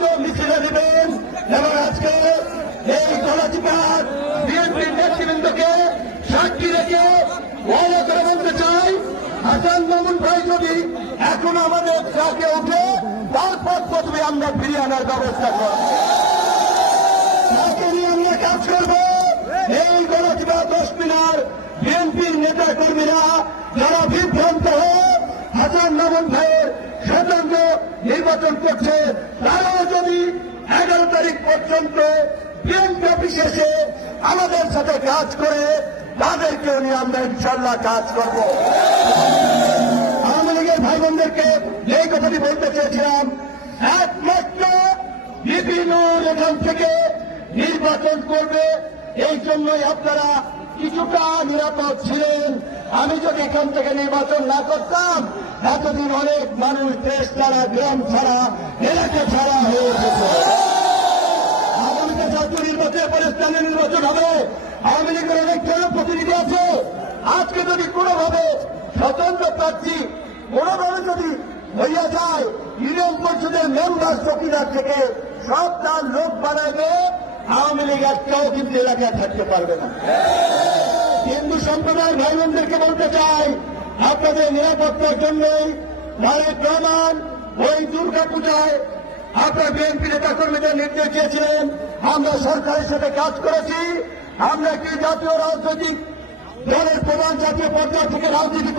সম্মানিত মিছিলে নেবেন এবং আজকে এই গলাচিপার বিএনপির নেতৃবৃন্দকে সাক্ষী রেখে ওয়াদা করে বলতে চাই, হাসান মামুন ভাই যদি এখন আমাদের ট্রাকে উঠে তারপর প্রথমে আমরা ফিরিয়ে আনার ব্যবস্থা করব, তাকে নিয়ে আমরা কাজ করব। এই গলাচিপা 10 মিনার বিএনপির নেতা কর্মীরা যারা বিভ্রান্ত হয়ে হাসান মামুন ভাইয়ের স্বতন্ত্র নির্বাচন করছে, তারাও যদি 11 তারিখ পর্যন্ত বিএনপি অফিসে এসে আমাদের সাথে কাজ করে, তাদেরকে নিয়ে আমরা ইনশাল্লাহ কাজ করব। আওয়ামী লীগের ভাই বোনদেরকে এই কথাটি বলতে চেয়েছিলাম, একমাত্র বিভিন্ন এখান থেকে নির্বাচন করবে, এই জন্যই আপনারা কিছুটা নিরাপদ ছিলেন। আমি যদি এখান থেকে নির্বাচন না করতাম, এতদিন অনেক মানুষ দেশ ছাড়া, গ্রাম ছাড়া, এলাকা ছাড়া হয়ে যেত। আগামীতে জাতীয় নির্বাচনের পরে স্থানীয় নির্বাচন হবে। আওয়ামী লীগের অনেক জনপ্রতিনিধি আছে, আজকে যদি কোনোভাবে স্বতন্ত্র প্রার্থী কোনোভাবে যদি হইয়া যায়, ইউনিয়ন পরিষদের মেম্বার চৌকিদার থেকে সব তার লোক বানাবে, আওয়ামী লীগ একটাও কিন্তু এলাকায় থাকতে পারবে না। হিন্দু সম্প্রদায়ের ভাই বোনদেরকে বলতে চাই, আপনাদের নিরাপত্তার জন্যই তারেক রহমান ওই দুর্গা পূজায় আপনার বিএনপি নেতা কর্মীদের নির্দেশ দিয়েছিলেন। আমরা সরকারের সাথে কাজ করেছি, আমরা একটি জাতীয় রাজনৈতিক দলের প্রধান জাতীয় পর্যায় থেকে রাজনীতি